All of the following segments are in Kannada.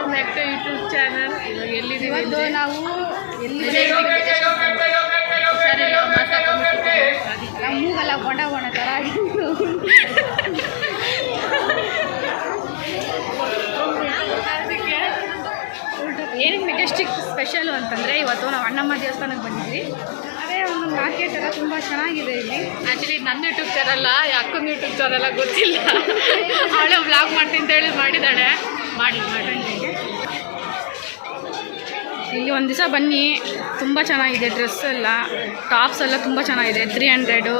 Welcome back to YouTube channel. ಇವಾಗ ಎಲ್ಲಿದ್ದೀವಿ ಇವತ್ತು ನಾವು ಮೂಗಲ್ಲ ಬೊಂಡ ಬೊಂಡ ಥರ ಏನಕ್ಕೆ ಮೆಜೆಸ್ಟಿಕ್ ಸ್ಪೆಷಲು ಅಂತಂದರೆ ಇವತ್ತು ನಾವು ಅಣ್ಣಮ್ಮ ದೇವಸ್ಥಾನಕ್ಕೆ ಬಂದಿದ್ವಿ. ಅದೇ ಒಂದು ಮಾರ್ಕೆಟ್ ಎಲ್ಲ ತುಂಬ ಚೆನ್ನಾಗಿದೆ ಇಲ್ಲಿ. ಆ್ಯಕ್ಚುಲಿ ನನ್ನ ಯೂಟ್ಯೂಬ್ ಚಾನಲ್ಲ, ಅಕ್ಕನ ಯೂಟ್ಯೂಬ್ ಚಾನಲ್ಲ ಗೊತ್ತಿಲ್ಲ. ಅವಳೆ ವ್ಲಾಗ್ ಮಾಡ್ತೀನಿ ಅಂತ ಹೇಳಿ ಮಾಡಿದ್ದಾಳೆ. ಮಾಡಿ ಇಲ್ಲಿ ಒಂದು ದಿವಸ ಬನ್ನಿ, ತುಂಬ ಚೆನ್ನಾಗಿದೆ. ಡ್ರೆಸ್ ಎಲ್ಲ ಟಾಪ್ಸ್ ಎಲ್ಲ ತುಂಬ ಚೆನ್ನಾಗಿದೆ. 300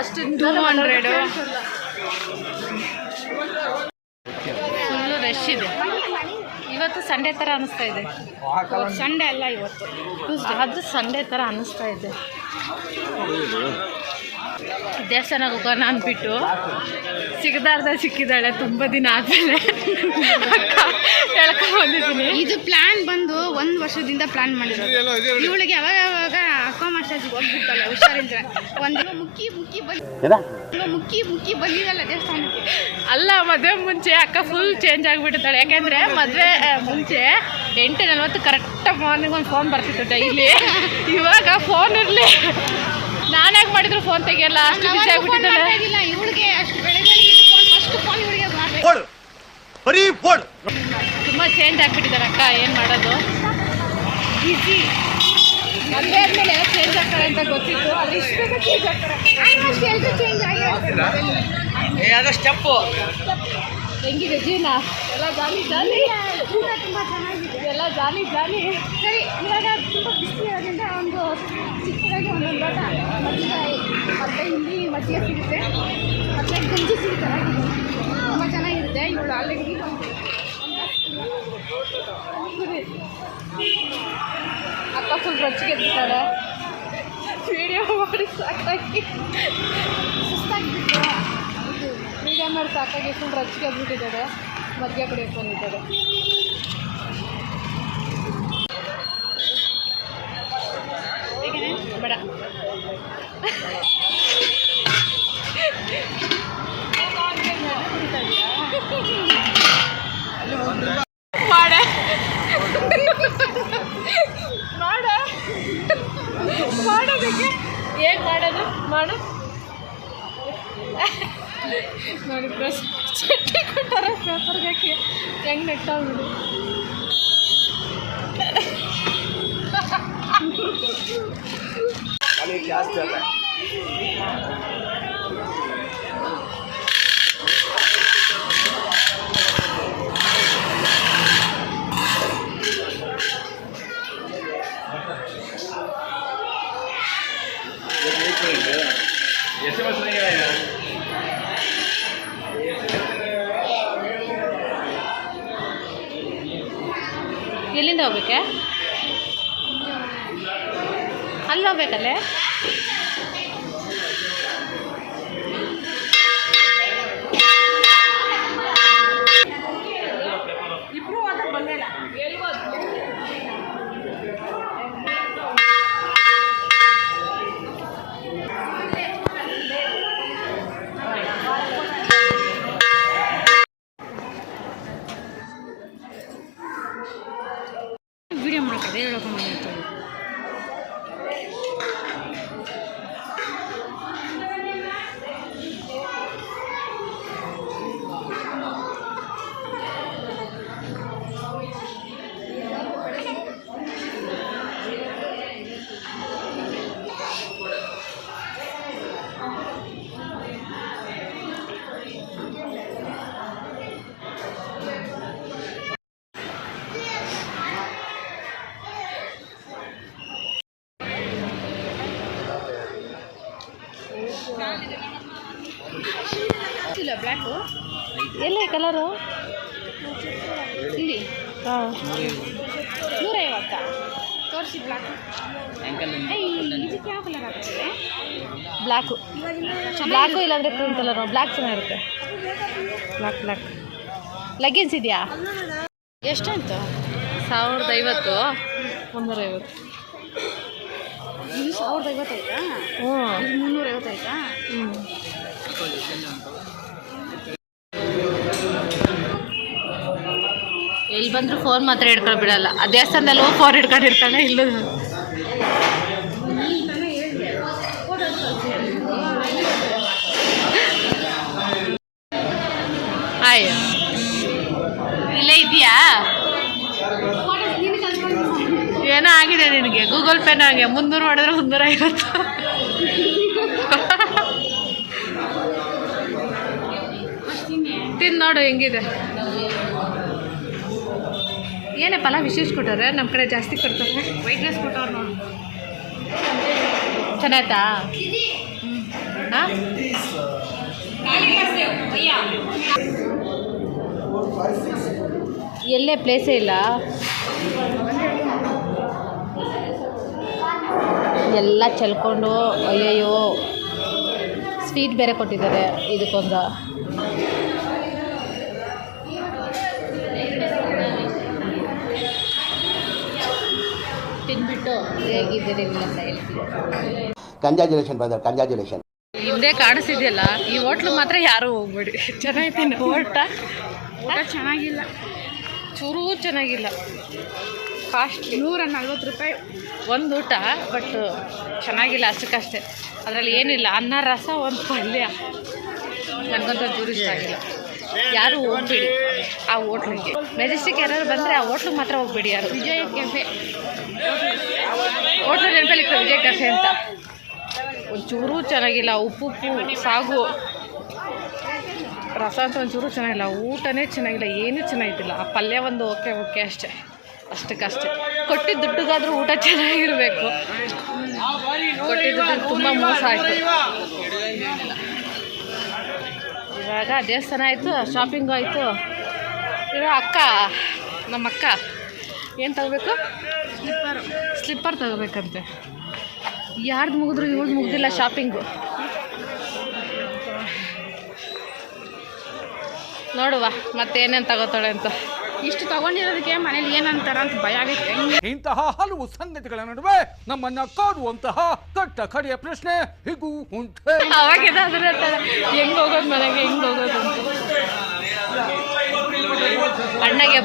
ಅಷ್ಟು 200 ಫುಲ್ಲು ರಶ್ ಇದೆ. ಇವತ್ತು ಸಂಡೇ ಥರ ಅನ್ನಿಸ್ತಾ ಇದೆ. ಸಂಡೇ ಅಲ್ಲ ಇವತ್ತು, ಅದು ಸಂಡೇ ಥರ ಅನ್ನಿಸ್ತಾ ಇದೆ. ದೇವಸ್ಥಾನಕ್ಕೆ ಹೋಗೋಣ ಅಂದ್ಬಿಟ್ಟು ಸಿಕ್ಕಿದ್ದಾಳೆ ತುಂಬ ದಿನ ಆದಮೇಲೆ. ಹೇಳ್ಕೊಂಡ್ಬಂದಿದ್ದೀನಿ. ಇದು ಪ್ಲ್ಯಾನ್ ಬಂದು 1 ವರ್ಷದಿಂದ ಪ್ಲ್ಯಾನ್ ಮಾಡಿರೋದು. ಇವಳಿಗೆ ಯಾವಾಗ ಅಕ್ಕ ಮಾಸ್ಟರ್ಜಿಗೆ ಹೋಗ್ಬಿಡ್ತಾಳೆ ಹುಷಾರಿದ್ರೆ. ಒಂದು ಮುಕ್ಕಿ ಬಂದಿರಲ್ಲ ದೇವಸ್ಥಾನಕ್ಕೆ. ಅಲ್ಲ, ಮದುವೆ ಮುಂಚೆ ಅಕ್ಕ ಫುಲ್ ಚೇಂಜ್ ಆಗಿಬಿಟ್ಟಿದ್ದಾಳೆ. ಯಾಕೆಂದರೆ ಮದುವೆ ಮುಂಚೆ 8:40 ಕರೆಕ್ಟಾಗಿ ಮಾರ್ನಿಂಗ್ ಒಂದು ಫೋನ್ ಬರ್ತಿತ್ತು ಡೈಲಿ. ಇವಾಗ ಫೋನ್ ಇರಲಿ, ನಾನ್ಯಾಕೆ ಮಾಡಿದ್ರು ಫೋನ್ ತೆಗಿಯಲ್ಲ, ಅಷ್ಟು ಬಿಸಿ ಆಗಿಬಿಟ್ಟಿದ್ದಾಳೆ. ಇವಳಿಗೆ ಅಷ್ಟು ಬೆಳಗ್ಗೆ ಫಸ್ಟ್ ಫೋನ್ ಇವಳಿಗೆ ಮಾಡಬೇಕು. ತುಂಬ ಚೇಂಜ್ ಆಗಿಬಿಟ್ಟಿದ್ದಾರೆ ಅಕ್ಕ. ಏನು ಮಾಡೋದು, ಈಸಿ. ಮದುವೆ ಆದಮೇಲೆ ಚೇಂಜ್ ಆಗ್ತಾರೆ ಅಂತ ಗೊತ್ತಿತ್ತು, ಆದರೆ ಇಷ್ಟು ಚೇಂಜ್ ಆಗ್ತಾರೆ. ಚೇಂಜ್ ಅದು ಸ್ಟೆಪ್ಪು. ಹೆಂಗಿದೆ ಜೀವನ? ಎಲ್ಲ ಜಾಲಿ ತುಂಬ ಚೆನ್ನಾಗಿದೆ. ಎಲ್ಲ ಜಾಲಿ. ಸರಿ, ಇವಾಗ ತುಂಬ ಬಿಸಿ ಇರೋದ್ರಿಂದ ಒಂದು ಚಿಕ್ಕದಾಗಿ ಒಂದೊಂದು ಲೋಟ ಮಜ್ಜಿಗೆ, ಮತ್ತು ಇಲ್ಲಿ ಮಜ್ಜಿಗೆ ಸಿಗುತ್ತೆ, ಮತ್ತು ಗಂಜಿ ಸಿಗುತ್ತೆ. ತುಂಬ ಚೆನ್ನಾಗಿರುತ್ತೆ. ಇವಳು ಆಲ್ರೆಡಿ ಅಕ್ಕ ಫುಲ್ ರೊಚ್ಚಿಗೆ ಎದ್ಬಿಟ್ಟಾಳೆ. ವೀಡಿಯೋ ಮಾಡಿ ಸಾಕಾಗಿ ಸುಸ್ತಾಗಿಬಿಟ್ಟು ವೀಡಿಯೋ ಮಾಡಿ ಸಾಕಾಗಿ ಫುಲ್ ರೊಚ್ಚಿಗೆ ಎದ್ಬಿಟ್ಟಿದ್ದಾಳೆ. ಮದ್ಯ ಕುಡಿಯಕ್ಕೆ ಬಂದಿದ್ದಾಳೆ. ಬೇಡ ಮಾಡೋದಕ್ಕೆ ಹೇಗೆ ಮಾಡೋದು ಮಾಡು. ನೋಡಿ ಪ್ರೆಸ್ ಚಟ್ನಿ ಕೊಟ್ಟಾರೆ ಪೇಪರ್ಗೆ ಹಾಕಿ. ಹೆಂಗೆ ನೆಟ್ಟಾಗ್ಬಿಡು. ಎಲ್ಲಿಂದ ಹೋಗ್ಬೇಕೆ? ಅಲ್ಲಿ ಹೋಗ್ಬೇಕಲ್ಲೇ. ವಿಡಿಯೋ ಮಾಡೋಕ್ಕೆ ಹೇಳ್ಕೊಂಡು ಬಂದಿರ್ತೀವಿ. ಬ್ಲ್ಯಾಕು ಎಲ್ಲೇ ಕಲರು? ಇಲ್ಲಿ ಹಾಂ, 150 ತೋರಿಸಿ. ಬ್ಲ್ಯಾಕು ಇದಕ್ಕೆ ಯಾವ ಕಲರ್ ಆಗ್ತದೆ? ಬ್ಲ್ಯಾಕು ಇಲ್ಲಾಂದರೆ ಕ್ರೀಮ್ ಕಲರು. ಬ್ಲ್ಯಾಕ್ ಚೆನ್ನಾಗಿರುತ್ತೆ. ಬ್ಲ್ಯಾಕ್ ಲೆಗ್ಗಿನ್ಸ್ ಇದೆಯಾ? ಎಷ್ಟಂತ? 1050, 350. ಇದು 1050 ಆಯ್ತಾ? ಹ್ಞೂ, ಇದು 350 ಆಯ್ತಾ? ಎಲ್ಲಿ ಬಂದರೂ ಫೋನ್ ಮಾತ್ರ ಹಿಡ್ಕೊಂಡು ಬಿಡಲ್ಲ. ಆ ದೇವಸ್ಥಾನದಲ್ಲೂ ಫೋನ್ ಹಿಡ್ಕೊಂಡಿರ್ತಾಳೆ, ಇಲ್ಲೂ ಅಯ್ಯೋ ಇಲ್ಲೇ ಇದೆಯಾ? ಏನೋ ಆಗಿದೆ ನಿನಗೆ, ಗೂಗಲ್ ಪೇನ ಹಾಗೆ 300 ಮಾಡಿದ್ರೆ 350. ತಿಂದು ನೋಡು ಹೆಂಗಿದೆ. ಏನೇ ಪಲಾವ್ ವಿಶೇಷ ಕೊಟ್ಟಾರೆ, ನಮ್ಮ ಕಡೆ ಜಾಸ್ತಿ ಕೊಡ್ತಾರೆ. ವೈಟ್ ರೈಸ್ ಕೊಟ್ಟವ್ರು ನೋಡು. ಚೆನ್ನಾಯ್ತಾ? ಹಾಂ, ಎಲ್ಲೇ ಪ್ಲೇಸೇ ಇಲ್ಲ, ಎಲ್ಲ ಚೆಲ್ಕೊಂಡು. ಅಯ್ಯಯ್ಯೋ, ಸ್ವೀಟ್ ಬೇರೆ ಕೊಟ್ಟಿದ್ದಾರೆ ಇದಕ್ಕೊಂದು. ತಿನ್ಬಿಟ್ಟು ಹೇಗಿದ್ದೀರಿ ಅಂತ ಹೇಳ್ತೀನಿ. Congratulation brother, congratulation. ಹಿಂದೆ ಕಾಣಿಸಿದೆಯಲ್ಲ, ಈ ಹೋಟ್ಲು ಮಾತ್ರ ಯಾರೂ ಹೋಗ್ಬೇಡಿ. ಚೆನ್ನಾಗಿದ್ದೀನಿ ಊಟ ಚೆನ್ನಾಗಿಲ್ಲ, ಚೂರೂ ಚೆನ್ನಾಗಿಲ್ಲ. ಕಾಸ್ಟ್ಲಿ, 140 ರೂಪಾಯಿ ಒಂದು ಊಟ, ಬಟ್ ಚೆನ್ನಾಗಿಲ್ಲ ಅಷ್ಟಕ್ಕಷ್ಟೇ. ಅದರಲ್ಲಿ ಏನಿಲ್ಲ, ಅನ್ನ ರಸ ಒಂದು ಪಲ್ಯ. ನನಗಂತೂ ಚೂರು ಇಷ್ಟ ಆಗಿಲ್ಲ. ಯಾರು ಹೋಗ್ಬೇಡಿ ಆ ಹೋಟ್ಲಿಗೆ. ಮೆಜೆಸ್ಟಿಕ್ ಯಾರು ಬಂದರೆ ಆ ಹೋಟ್ಲಿಗೆ ಮಾತ್ರ ಹೋಗ್ಬೇಡಿ ಯಾರು. ವಿಜಯ ಕೆಫೆ ಹೋಟ್ಲು ನೆನಪಲ್ಲಿ ವಿಜಯ್ ಕೆಫೆ ಅಂತ. ಒಂಚೂರು ಚೆನ್ನಾಗಿಲ್ಲ, ಉಪ್ಪು ಸಾಗು, ರಸ ಅಂತ ಒಂಚೂರು ಚೆನ್ನಾಗಿಲ್ಲ. ಊಟನೇ ಚೆನ್ನಾಗಿಲ್ಲ, ಏನೂ ಚೆನ್ನಾಗಿದ್ದಿಲ್ಲ. ಆ ಪಲ್ಯ ಒಂದು ಓಕೆ ಓಕೆ ಅಷ್ಟೇ, ಅಷ್ಟಕ್ಕಷ್ಟೇ. ಕೊಟ್ಟಿದ್ದ ದುಡ್ಡಿಗಾದರೂ ಊಟ ಚೆನ್ನಾಗಿರಬೇಕು. ಕೊಟ್ಟಿದ್ದ ದುಡ್ಡು ತುಂಬ ಮೋಸ ಆಯಿತು. ಇವಾಗ ದೇವಸ್ಥಾನ ಆಯಿತು, ಶಾಪಿಂಗು ಆಯಿತು. ಇವಾಗ ನಮ್ಮ ಅಕ್ಕ ಏನು ತಗೋಬೇಕು? ಸ್ಲಿಪ್ಪರ್ ತಗೋಬೇಕಂತೆ. ಯಾರ್ದು ಮುಗಿದ್ರು ಇವ್ರದ್ದು ಮುಗ್ದಿಲ್ಲ ಶಾಪಿಂಗು. ನೋಡುವ ಮತ್ತೆ ಏನೇನು ತಗೋತಾಳೆ ಅಂತ. ಇಷ್ಟು ತಗೊಂಡಿರೋದಕ್ಕೆ ಮನೇಲಿ ಏನಂತಾರ ಅಂತ ಭಯ ಆಗೈತೆ. ಇಂತಹ ಹಲವು ಸಂಗತಿಗಳ ನಡುವೆ ನಮ್ಮನ್ನ ಕಾಡುವಂತಹ ಕಟ್ಟ ಕಡೆಯ ಪ್ರಶ್ನೆ ಹೀಗೂ ಉಂಟೆ. ಅವಾಗಿದ್ದಾದ್ರೆ ಹೆಂಗ್ ಹೋಗೋದು ಮನೆಗೆ, ಹೆಂಗ್ ಹೋಗೋದು ಅಂತ ಅಣ್ಣಗೆ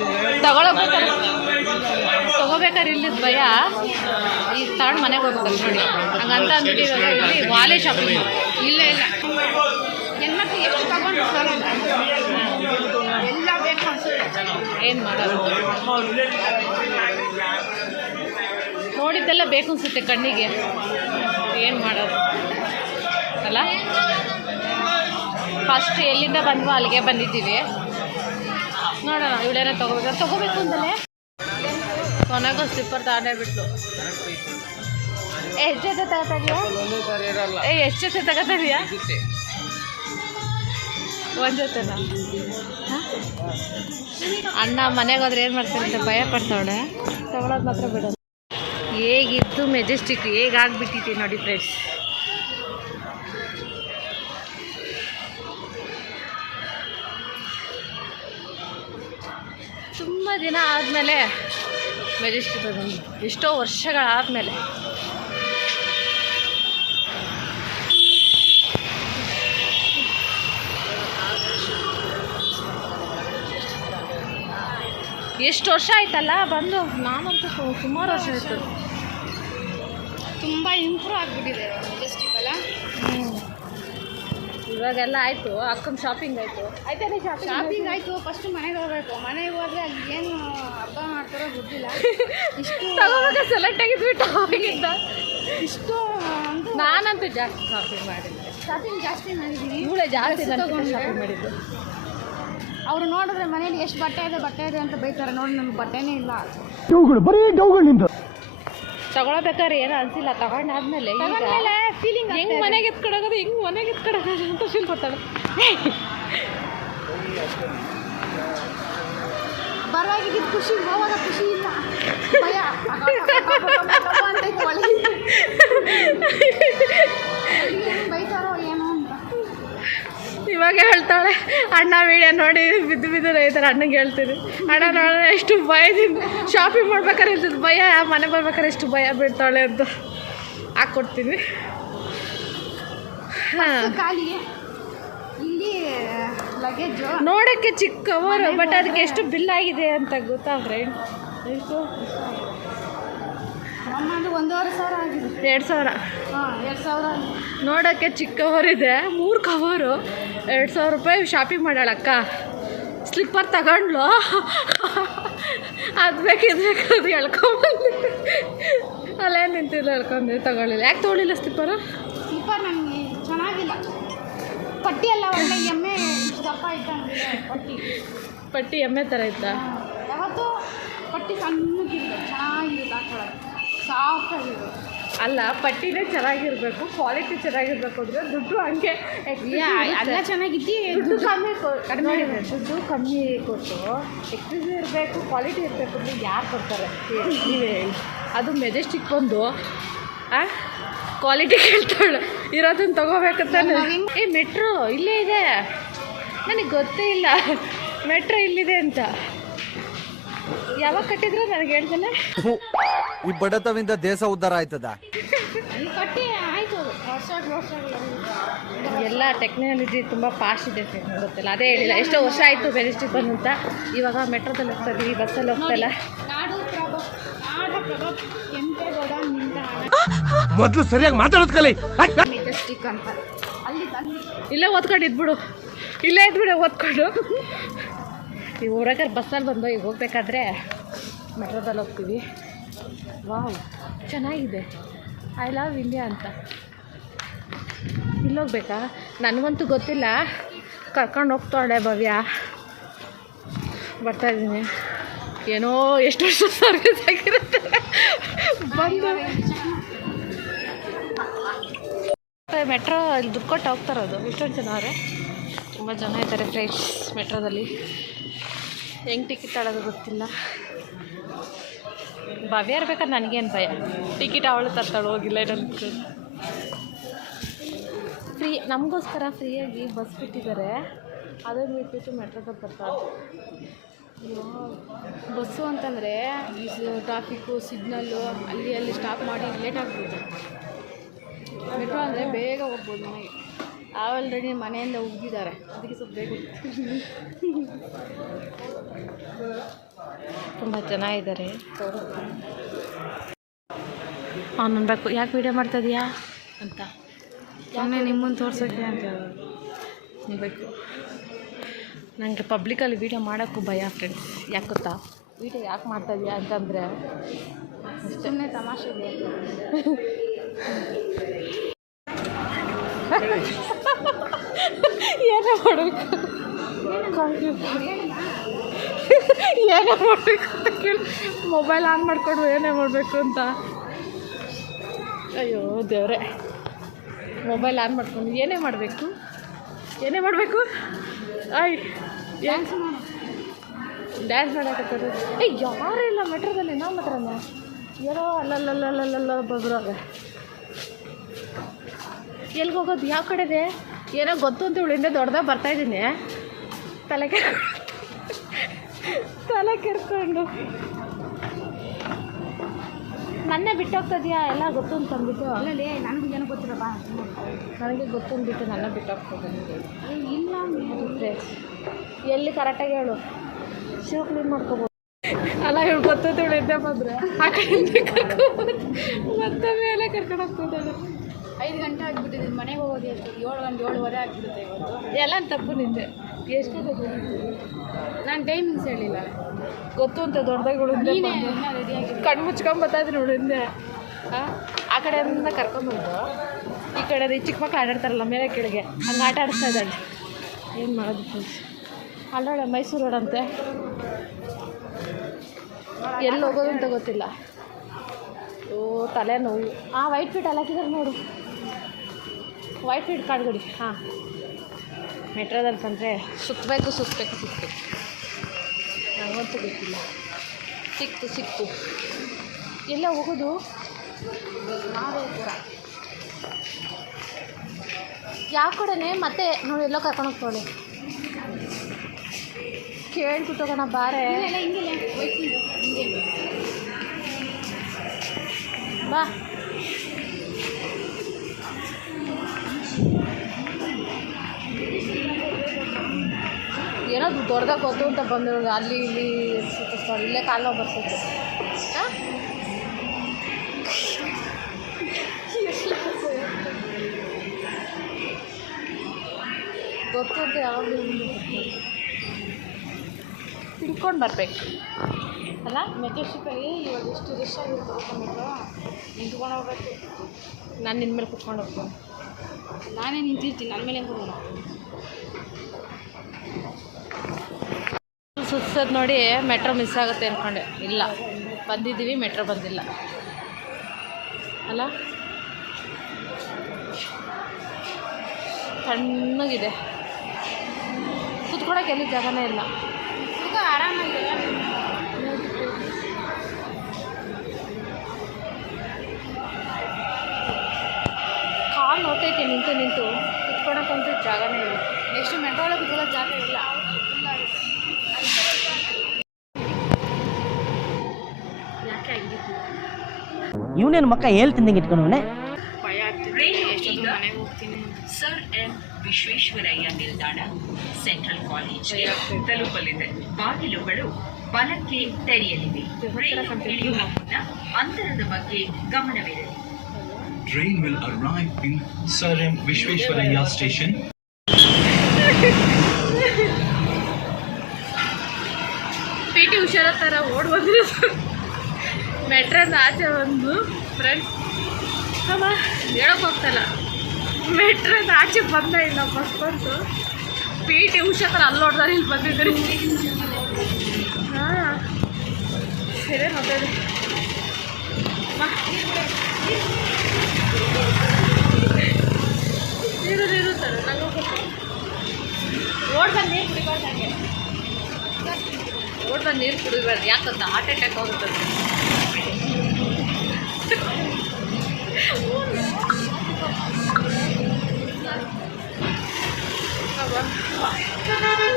ತಗೋಬೇಕಾದ್ರೆ ಇಲ್ಲಿದ್ದು ಭಯ. ಈಗ ತಗೊಂಡು ಮನೆಗೆ ಹೋಗ್ಬೇಕು ನೋಡಿ, ಹಂಗಂತ ಅಂದ್ಬಿಟ್ಟಿರೋದು. ಇಲ್ಲಿ ವಾಲೆ ಶಾಪಿಂಗ್ ಇಲ್ಲ ಹೆಣ್ಮಕ್ಳು ಎಷ್ಟು ತಗೊಂಡು ಎಲ್ಲ ಬೇಕು ಅನ್ಸುತ್ತೆ. ಏನು ಮಾಡೋದು, ನೋಡಿದ್ದೆಲ್ಲ ಬೇಕು ಅನ್ಸುತ್ತೆ ಕಣ್ಣಿಗೆ. ಏನು ಮಾಡೋದು ಅಲ್ಲ. ಫಸ್ಟ್ ಎಲ್ಲಿಂದ ಬಂದ್ವೋ ಅಲ್ಲಿಗೆ ಬಂದಿದ್ದೀವಿ. ನೋಡೋಣ ಇವಳೇನೋ ತಗೋಬೇಕು ಅಂತಲೇ ಕೊನೆಗೂ ಸ್ಲಿಪ್ಪರ್ ತಗೊಂಡೇ ಬಿಟ್ಲು. ಎಷ್ಟು ಜೊತೆ ತಗೋತಿದ್ಯಾ? ಎಷ್ಟು ಜೊತೆ ತಗೋತಿದ್ಯಾ? ಒಂದು ಜೊತೆನಾ? ಅಣ್ಣ ಮನೆಗೆ ಹೋದ್ರೆ ಏನು ಮಾಡ್ತಾರೆ ಅಂತ ಭಯ ಪಡ್ತಾವಳೆ. ತಗೊಳೋದು ಮಾತ್ರ ಬಿಡೋದು. ಹೇಗಿದ್ದು ಮೆಜೆಸ್ಟಿಕ್ ಹೇಗಾಗ್ಬಿಟ್ಟಿದೆ ನೋಡಿ ಫ್ರೆಂಡ್ಸ್. ತುಂಬ ದಿನ ಆದಮೇಲೆ ಮೆಜೆಸ್ಟಿಕ್ ಬಂದು, ಎಷ್ಟೋ ವರ್ಷಗಳಾದಮೇಲೆ. ಎಷ್ಟು ವರ್ಷ ಆಯ್ತಲ್ಲ ಬಂದು. ನಾನಂತೂ ಸುಮಾರು ವರ್ಷ ಆಯಿತು. ತುಂಬ ಇಂಪ್ರೂವ್ ಆಗಿಬಿಟ್ಟಿದೆ ಮೆಜೆಸ್ಟಿಕ್ ಅಲ್ಲ. ಇವಾಗೆಲ್ಲ ಆಯಿತು. ಅಕ್ಕನ ಶಾಪಿಂಗ್ ಆಯಿತು. ಆಯ್ತಾನೆ ಶಾಪಿಂಗ್ ಆಯಿತು. ಫಸ್ಟ್ ಮನೆಗೆ ಹೋಗ್ಬೇಕು. ಮನೆಗೆ ಹೋದ್ರೆ ಅಲ್ಲಿ ಏನು ಹಬ್ಬ ಮಾಡ್ತಾರೋ ಗೊತ್ತಿಲ್ಲ. ಇಷ್ಟು ತಗೋವಾಗ ಸೆಲೆಕ್ಟ್ ಆಗಿದ್ಬಿಟ್ಟು ಅವಾಗಿಂದ ಇಷ್ಟು ಒಂದು ನಾನಂತೂ ಜಾಸ್ತಿ ಶಾಪಿಂಗ್ ಮಾಡಿಲ್ಲ. ಶಾಪಿಂಗ್ ಜಾಸ್ತಿ ಮಾಡಿದ್ದೀನಿ. ಇವಳೇ ಜಾಸ್ತಿ ತಗೊಂಡು ಶಾಪಿಂಗ್ ಮಾಡಿದ್ದು. ಅವ್ರು ನೋಡಿದ್ರೆ ಮನೇಲಿ ಎಷ್ಟು ಬಟ್ಟೆ ಇದೆ ಅಂತ ಬೈತಾರೆ. ನೋಡಿ ನಮ್ಗೆ ಬಟ್ಟೆನೇ ಇಲ್ಲ. ತಗೊಳ್ಬೇಕಾದ್ರೆ ಏನೋ ಅನ್ಸಿಲ್ಲ. ತಗೊಂಡಾದ್ಮೇಲೆ ಫೀಲಿಂಗ್ ಹೆಂಗ್ ಮನೆಗೆ ಎತ್ಕೊಡೋದು, ಹೆಂಗ್ ಮನೆಗೆ ಎತ್ಕೊಡೋದು ಅಂತ ಫೀಲ್ ಕೊಡ್ತಾಳೆ. ಬರವಾಗಿದ್ದು ಖುಷಿ, ಹೋವಾಗ ಖುಷಿ ಇಲ್ಲ, ಭಯ ಅಂತ ಬೈತಾರೋ ಏನೋ ಅಂತ. ಇವಾಗ ಹೇಳ್ತಾಳೆ ಅಣ್ಣ ವಿಡಿಯೋ ನೋಡಿ ಬಿದ್ದು ರೈತಾರೆ. ಅಣ್ಣಗೆ ಹೇಳ್ತೀನಿ, ಅಣ್ಣ ನೋಡಿದ್ರೆ ಎಷ್ಟು ಭಯದಿಂದ ಶಾಪಿಂಗ್ ಮಾಡ್ಬೇಕಾದ್ರೆ ಇರ್ತದೆ ಭಯ, ಮನೆ ಬರ್ಬೇಕಾದ್ರೆ ಎಷ್ಟು ಭಯ ಬೀಳ್ತಾಳೆ ಅಂತ ಹಾಕ್ಕೊಡ್ತೀನಿ. ಖಾಲಿ ಇಲ್ಲಿ ಲಗೇಜು ನೋಡೋಕ್ಕೆ ಚಿಕ್ಕ ಕವರು, ಬಟ್ ಅದಕ್ಕೆ ಎಷ್ಟು ಬಿಲ್ ಆಗಿದೆ ಅಂತ ಗೊತ್ತಾ ಫ್ರೆಂಡ್? ಎಷ್ಟು? ನಮ್ಮದು 1,500 ಆಗಿದೆ. 2,000. ಹಾಂ 2,000. ನೋಡೋಕ್ಕೆ ಚಿಕ್ಕ ಕವರ್ ಇದೆ, 3 ಕವರು 2,000 ರೂಪಾಯಿ ಶಾಪಿಂಗ್ ಮಾಡಾಳಕ್ಕ. ಸ್ಲಿಪ್ಪರ್ ತಗೊಂಡ್ಲು, ಅದು ಬೇಕು ಇದು ಬೇಕು ಅದು ಎಳ್ಕೊಂಬಂದು ಅಲ್ಲೇ ನಿಂತಿಲ್ಲ, ಎಳ್ಕೊಂಡು ತಗೊಳ್ಳಿಲ್ಲ. ಯಾಕೆ ತೊಗೊಳ್ಳಿಲ್ಲ ಸ್ಲಿಪ್ಪರು? ಸ್ಲಿಪ್ಪರ್ ನನಗೆ ಚೆನ್ನಾಗಿಲ್ಲ. ಪಟ್ಟಿ ಎಲ್ಲ ಒಳ್ಳೆ ಎಮ್ಮೆ ದಪ್ಪ ಇಟ್ಟಂಗಿದೆ ಪಟ್ಟಿ ಎಮ್ಮೆ ಥರ ಇತ್ತಾ? ಯಾವತ್ತೂ ಪಟ್ಟಿ ಸಣ್ಣಗಿರುತ್ತೆ, ಚೆನ್ನಾಗಿರುತ್ತೆ ಹಾಕೊಳ್ಳೋದು, ಸಾಫ್ಟ್ ಆಗಿರುತ್ತೆ. ಅಲ್ಲ, ಪಟ್ಟಿನೇ ಚೆನ್ನಾಗಿರ್ಬೇಕು, ಕ್ವಾಲಿಟಿ ಚೆನ್ನಾಗಿರ್ಬೇಕು ಅಂದರೆ ದುಡ್ಡು ಹಂಗೆ ಎಲ್ಲ ಚೆನ್ನಾಗಿದ್ದು ದುಡ್ಡು ಕಡಿಮೆ ದುಡ್ಡು ಕಮ್ಮಿ ಕೊಟ್ಟು ಎಕ್ಸ್ಕ್ಲೂಸಿವ್ ಇರಬೇಕು, ಕ್ವಾಲಿಟಿ ಇರಬೇಕು ಅಂದರೆ ಯಾರು ಕೊಡ್ತಾರೆ ನೀವೇ ಹೇಳಿ? ಅದು ಮೆಜೆಸ್ಟಿಕ್ ಬಂದು ಕ್ವಾಲಿಟಿ ಕೇಳ್ತಾಳೆ, ಇರೋದನ್ನ ತೊಗೋಬೇಕಂತಾನೆ. ಮೆಟ್ರೋ ಇಲ್ಲೇ ಇದೆ, ನನಗೆ ಗೊತ್ತೇ ಇಲ್ಲ ಮೆಟ್ರೋ ಇಲ್ಲಿದೆ ಅಂತ. ಯಾವಾಗ ಕಟ್ಟಿದ್ರು ನನಗೆ ಹೇಳ್ತಾನೆ. ಈ ಬಡತವಿಂದ ದೇಶ ಉದ್ಧಾರ ಆಯ್ತದ? ಕಟ್ಟಿ ಆಯಿತು, ಎಲ್ಲ ಟೆಕ್ನಾಲಜಿ ತುಂಬ ಫಾಸ್ಟ್ ಇದೆ, ಗೊತ್ತಿಲ್ಲ. ಅದೇ ಹೇಳಿಲ್ಲ, ಎಷ್ಟೋ ವರ್ಷ ಆಯಿತು ಮೆಜೆಸ್ಟಿಕ್ ಬಂದು ಅಂತ. ಇವಾಗ ಮೆಟ್ರೋದಲ್ಲಿ ಹೋಗ್ತಾ ಇದ್ದೀವಿ, ಬಸ್ಸಲ್ಲಿ ಹೋಗ್ತಾಯಿಲ್ಲ. ನಾಡು ಪ್ರಭಾವ್ ಕೆಂಪೇಗೌಡ ನಿಂತ ಮೊದಲು ಸರಿಯಾಗಿ ಮಾತಾಡೋದು ಕಲಿ. ಮೆಜೆಸ್ಟಿಕ್ ಅಂತ ಅಲ್ಲಿ ಇಲ್ಲೇ ಓದ್ಕೊಂಡು ಇದ್ಬಿಡು, ಇಲ್ಲೇ ಇದ್ಬಿಡು ಓದ್ಕೊಂಡು. ಈ ಊರಾಗ ಬಸ್ಸಲ್ಲಿ ಬಂದು ಈಗ ಹೋಗ್ಬೇಕಾದ್ರೆ ಮೆಟ್ರೋದಲ್ಲಿ ಹೋಗ್ತೀವಿ. ವಾವ್, ಚೆನ್ನಾಗಿದೆ. ಐ ಲವ್ ಇಂಡಿಯಾ ಅಂತ. ಇಲ್ಲೋಗ್ಬೇಕಾ? ನನಗಂತೂ ಗೊತ್ತಿಲ್ಲ, ಕರ್ಕೊಂಡು ಹೋಗ್ತಾಳೆ ಭವ್ಯ. ಬರ್ತಾಯಿದ್ದೀನಿ. ಏನೋ ಎಷ್ಟು ವರ್ಷ ಸರ್ವಿಸ್ ಆಗಿರುತ್ತೆ ಬಂದು. ಮೆಟ್ರೋ ಇಲ್ಲಿ ದುಡ್ಡು ಕೊಟ್ಟು ಹೋಗ್ತಾರೋದು. ಇಷ್ಟೊಂದು ಜನ ಅವರೇ, ತುಂಬ ಜನ ಇದ್ದಾರೆ ಫ್ರೆಂಡ್ಸ್ ಮೆಟ್ರೋದಲ್ಲಿ. ಹೆಂಗೆ ಟಿಕೆಟ್ ಆಡೋದು ಗೊತ್ತಿಲ್ಲ. ಭವ್ಯ ಇರ್ಬೇಕಾದ್ರೆ ನನಗೇನು ಭಯ, ಟಿಕೆಟ್ ಅವಳು ತರ್ತಾಳು, ಹೋಗಿಲ್ಲ ನನಗೆ. ಫ್ರೀ ನಮಗೋಸ್ಕರ ಫ್ರೀಯಾಗಿ ಬಸ್ ಬಿಟ್ಟಿದ್ದಾರೆ, ಅದನ್ನು ಬಿಟ್ಬಿಟ್ಟು ಮೆಟ್ರೋದಾಗ ಬರ್ತಾರೆ. ಬಸ್ಸು ಅಂತಂದರೆ ಟ್ರಾಫಿಕ್ಕು ಸಿಗ್ನಲ್ಲು ಅಲ್ಲಿ ಸ್ಟಾಪ್ ಮಾಡಿ ಲೇಟ್ ಆಗ್ಬೋದು. ಮೆಟ್ರೋ ಅಂದರೆ ಬೇಗ ಹೋಗ್ಬೋದು ಮನೆಗೆ. ಆಲ್ರೆಡಿ ಮನೆಯಿಂದ ಹೋಗಿದ್ದಾರೆ, ಅದಕ್ಕೆ ಸ್ವಲ್ಪ ಬೇಗ ತುಂಬ ಜನ ಇದ್ದಾರೆ. ಅವ್ನು ಅನ್ಬೇಕು, ಯಾಕೆ ವೀಡಿಯೋ ಮಾಡ್ತಾಯಿದ್ಯಾ ಅಂತ. ಒಮ್ಮೆ ನಿಮ್ಮನ್ನು ತೋರ್ಸೋಕ್ಕೆ ಅಂತ ಅನ್ಬೇಕು. ನನಗೆ ಪಬ್ಲಿಕಲ್ಲಿ ವೀಡಿಯೋ ಮಾಡೋಕ್ಕೂ ಭಯ ಫ್ರೆಂಡ್ಸ್. ಯಾಕೆ ಗೊತ್ತಾ? ವೀಡಿಯೋ ಯಾಕೆ ಮಾಡ್ತಾಯಿದ್ಯಾ ಅಂತಂದರೆ ಸುಮ್ಮನೆ ತಮಾಷೆ ಇದೆ. ಏನೇ ಮಾಡಬೇಕು ಏನೇ ಮಾಡಬೇಕು ಅಂತ ಕೇಳಿ ಮೊಬೈಲ್ ಆನ್ ಮಾಡಿಕೊಂಡು ಏನೇ ಮಾಡಬೇಕು ಅಂತ. ಅಯ್ಯೋ ದೇವ್ರೆ, ಮೊಬೈಲ್ ಆನ್ ಮಾಡ್ಕೊಂಡು ಏನೇ ಮಾಡಬೇಕು ಆಯ್ ಡ್ಯಾನ್ಸ್ ಮಾಡೋಕತ್ತಾರೆ. ಯಾರೂ ಇಲ್ಲ ಮೆಟ್ರೋದಲ್ಲಿ, ನಾವು ಮಾತ್ರನೇ ಏನೋ ಅಲ್ಲಲ್ಲಲ್ಲಲ್ಲಲ್ಲ ಒಬ್ಬೊಬ್ರಾಗ. ಎಲ್ಲಿಗೆ ಹೋಗೋದು? ಯಾವ ಕಡೆದೆ ಏನೋ ಗೊತ್ತು ಅಂತ ಇವಳಿಂದ ದೊಡ್ಡದಾಗ ಬರ್ತಾಯಿದ್ದೀನಿ, ತಲೆ ಕೆರ್ಕೊಂಡು ನನ್ನೇ ಬಿಟ್ಟೋಗ್ತದ್ಯಾ ಎಲ್ಲ ಗೊತ್ತು ಅಂತ ಅಂದ್ಬಿಟ್ಟು. ಅಲ್ಲಲ್ಲಿ ನನಗೂ ಏನೋ ಗೊತ್ತಿಲ್ಲ ಬಾ, ನನಗೆ ಗೊತ್ತು ಅಂದ್ಬಿಟ್ಟು ನನ್ನ ಬಿಟ್ಟೋಗ್ತದೆ. ಇಲ್ಲ ಎಲ್ಲಿ ಕರೆಕ್ಟಾಗಿ ಹೇಳು, ಶಿವ ಕ್ಲೀನ್ ಮಾಡ್ಕೋಬೋದು ಅಲ್ಲ. ಹೇಳಿ ಗೊತ್ತು ಇವಳಿಂದ ಬಂದರೆ ಆ ಕಡೆಯಿಂದ ಕರ್ಕೊಬೋದು, ಮತ್ತೆ ಮೇಲೆ ಕರ್ಕೊಂಡು ಹೋಗ್ತಿದ್ದಾಳೆ. 5 ಗಂಟೆ ಆಗಿಬಿಟ್ಟಿದ್ದೀನಿ, ಮನೆಗೆ ಹೋಗೋದು ಎಷ್ಟು 7 ಗಂಟೆ 7:15 ಆಗಿಬಿಡುತ್ತೆ ಇವತ್ತು. ಎಲ್ಲ ತಪ್ಪು ನಿಂದೆ. ಎಷ್ಟು ನಾನು ಟೈಮಿಂಗ್ಸ್ ಹೇಳಿಲ್ಲ, ಗೊತ್ತು ಅಂತ ದೊಡ್ಡದಾಗಿಳಿಂದೆ ರೆಡಿಯಾಗಿ ಕಣ್ಣು ಮುಚ್ಕೊಂಬತ್ತಾಯಿದ್ದೀನಿ ಇವಳಿಂದೆ. ಆ ಕಡೆಯಿಂದ ಕರ್ಕೊಂಡ್ಬಂದು ಈ ಕಡೆ ಚಿಕ್ಕ ಮಕ್ಳು ಆಟಾಡ್ತಾರಲ್ಲ ಮೇಲೆ ಕೆಳಗೆ, ಹಂಗೆ ಆಟ ಆಡಿಸ್ತಾ ಇದ್ದಾಳೆ. ಏನು ಮಾಡೋದು ಫ್ರೆಂಡ್ಸ್? ಅಲ್ಲಾಳೆ ಮೈಸೂರು ರೋಡಂತೆ, ಎಲ್ಲಿ ಹೋಗೋದು ಅಂತ ಗೊತ್ತಿಲ್ಲ. ಓ ತಲೆನೋವು. ವೈಟ್ ಫೀಟ್ ಅಲ್ಲಿ ಹಾಕಿದ್ದಾರೆ ನೋಡು, ವೈಟ್ ಫೀಟ್ ಕಾಡ್ಗಡಿ. ಮೆಟ್ರೋದಲ್ಲಿ ಬಂದರೆ ಸುತ್ತಬೇಕು ನನಗಂತೂ ಗೊತ್ತಿಲ್ಲ. ಸಿಕ್ತು ಎಲ್ಲ ಹೋಗೋದು? ಯಾವ ಕಡೆನೇ ಮತ್ತೆ ನೋಡಿ ಎಲ್ಲೋ ಕರ್ಕೊಂಡು ಹೋಗ್ತಾಳೆ. ಕೇಳ್ಬಿಟ್ಟು ಹೋಗೋಣ ಬಾರೆ. ಬಾ ಏನೋ ದೊಡ್ಡದಾಗ ಗೊತ್ತು ಅಂತ ಬಂದರು ಅಲ್ಲಿ ಇಲ್ಲಿ ಸುತ್ತಿಸ್ತಾರೆ, ಇಲ್ಲೇ ಕಾಲು ನೋವು ಬರ್ತಿತ್ತು. ಹಾಂ ಗೊತ್ತು ಅಂತ ಯಾವಾಗಲೂ ತಿಳ್ಕೊಂಡು ಬರಬೇಕು ಅಲ್ಲ. ಮೆಜೆಸ್ಟಿಕಲ್ಲಿ ಇವಾಗ ಎಷ್ಟು ರಶ್ ಆಗಿರ್ತಾರೆ ಮೆಟ್ರೋ, ನಿಂತ್ಕೊಂಡು ಹೋಗ್ಬೇಕು. ನಾನು ನಿನ್ನ ಮೇಲೆ ಕುತ್ಕೊಂಡು ಹೋಗ್ತೀನಿ, ನಾನೇ ನಿಂತಿರ್ತೀನಿ, ನನ್ನ ಮೇಲೆ ಹೆಂಗೆ ಸುತ್ತೋದು ನೋಡಿ ಮೆಟ್ರೋ ಮಿಸ್ ಆಗುತ್ತೆ ಅಂದ್ಕೊಂಡೆ. ಇಲ್ಲ, ಬಂದಿದ್ದೀವಿ, ಮೆಟ್ರೋ ಬಂದಿಲ್ಲ ಅಲ್ಲ. ತಣ್ಣಗಿದೆ, ಕುತ್ಕೊಳಕ್ಕೆ ಎಲ್ಲಿ ಜಾಗನೇ ಇಲ್ಲ. ಈಗ ಆರಾಮಾಗಿಲ್ಲ. ಕಾಲು ನೋಡ್ತೈತೆ ನಿಂತು ಕುತ್ಕೊಳಕ್ಕಂತೂ ಜಾಗನೇ ಇಲ್ಲ. ನೆಕ್ಸ್ಟ್ ಮೆಟ್ರೋ ಒಳಗೆ ಕುತ್ಕೊಳ್ಳೋಕೆ ಜಾಗ ಇಲ್ಲ. ಯಾಕೆ ಆಗಿತ್ತು ಇವನೇನು ಮಕ್ಕ ಹೇಳ್ತಿದ್ದಂಗೆ ಇಟ್ಕೊಂಡವನೆ. ಭಯ ಆಗ್ತಿದೆ, ಎಷ್ಟೊಂದು ಮನೆಗೆ ಹೋಗ್ತೀನಿ. ಸರ್ ಎಂ ವಿಶ್ವೇಶ್ವರಯ್ಯ ನಿಲ್ದಾಣ ಸೆಂಟ್ರಲ್ ಕಾಲೇಜ್ಗೆ ತಲುಪಲಿದೆ. ಬಾಗಿಲುಗಳು ಬಲಕ್ಕೆ ತೆರೆಯಲಿವೆ. ರೈಲು ಇಳಿಯುವ ಮುನ್ನ ಅಂತರದ ಬಗ್ಗೆ ಗಮನವಿರಲಿ. Train will arrive in Sir M. Vishweshwaraya station. P T ಉಷಾರ ಥರ ಓಡ್ ಬಂದ್ರೆ ಮೆಟ್ರೋದ ಆಚೆ ಒಂದು ಫ್ರೆಂಡ್ಸ್ ಅಮ್ಮ ಹೇಳೋಕೆ ಹೋಗ್ತಲ್ಲ, ಮೆಟ್ರೋದ ಆಚೆ ಬಂದ ಇಲ್ಲ ಬಸ್ ಬಂತು. ಪಿ ಟಿ ಉಷಾ ಥರ ಅಲ್ಲಿ ನೋಡ್ತಾರೆ, ಇಲ್ಲಿ ಬಂದಿದ್ದಾರೆ. ಹಾಂ ಸರಿ ನೋಡ್ತಾರೆ. ನೀರು ಥರ ನಂಗೆ ಓಡ್ ಬಂದು ನೀರು ಕುಡಿಬಾರ್ದು, ಹಾಗೆ ಓಡ್ ಬಂದು ನೀರು ಕುಡಿಬಾರ್ದು. ಯಾಕಂತ ಹಾರ್ಟ್ ಅಟ್ಯಾಕ್ ಆಗುತ್ತೆ.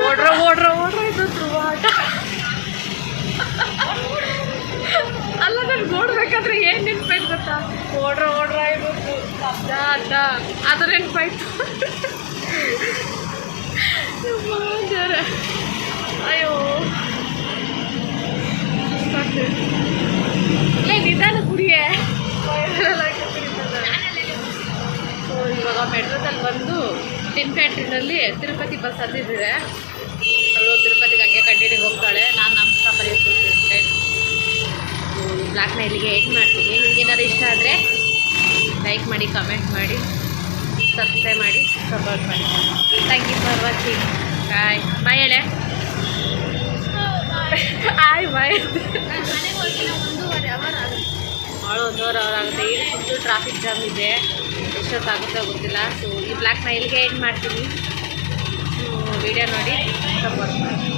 ಓಡ್ರ ಇದು ಧ್ರುವಾಟ ಅಲ್ಲ. ನಾನು ನೋಡ್ಬೇಕಾದ್ರೆ ಏನು ನೆನ್ಪಾಯ್ತು ಗೊತ್ತಾ? ಓಡ್ರ ಇರೋದು ಅಜ್ಜ ಅದು ನೆನ್ಪಾಯ್ತು. ಅಯ್ಯೋ ನಿಧಾನ ಕುಡಿಯೇ. ಸೊ ಇವಾಗ ಮೆಟ್ರೋದಲ್ಲಿ ಬಂದು ಟಿನ್ ಫ್ಯಾಕ್ಟ್ರಿನಲ್ಲಿ ತಿರುಪತಿ ಬಸ್ ಹತ್ತಿದ್ರೆ ಅವಳು ತಿರುಪತಿಗೆ ಹಂಗೆ ಕಂಟಿನ್ಯೂ ಹೋಗ್ತಾಳೆ. ನಾನು ನಮ್ಮ ಸ್ಟಾಪಲ್ಲಿ ಇರ್ತೀನಿ. ಬ್ಲಾಗ್ನ ಇಲ್ಲಿಗೆ ಎಂಡ್ ಮಾಡ್ತೀನಿ. ನಿಮ್ಗೇನಾದ್ರು ಇಷ್ಟ ಆದರೆ ಲೈಕ್ ಮಾಡಿ, ಕಮೆಂಟ್ ಮಾಡಿ, ಸಬ್ಸ್ಕ್ರೈಬ್ ಮಾಡಿ, ಸಪೋರ್ಟ್ ಮಾಡಿ. Thank you for watching. Bye bye ಹೇಳೆ. ಬಾಯ್ ಮನೆಗೆ ಹೋಗಿ 1.5 ಅವರ್ ಆಗುತ್ತೆ. ಭಾಳ 1.5 ಅವರ್ ಆಗುತ್ತೆ. ಈಗ ಫುಲ್ಲು ಟ್ರಾಫಿಕ್ ಜಾಮ್ ಇದೆ, ಎಷ್ಟೊತ್ತಾಗುತ್ತೋ ಗೊತ್ತಿಲ್ಲ. ಸೊ ಈ ಬ್ಲಾಗ್ನ ಇಲ್ಲಿಗೆ ಎಂಡ್ ಮಾಡ್ತೀನಿ. ವಿಡಿಯೋ ನೋಡಿ ಸಪೋರ್ಟ್ ಮಾಡಿ.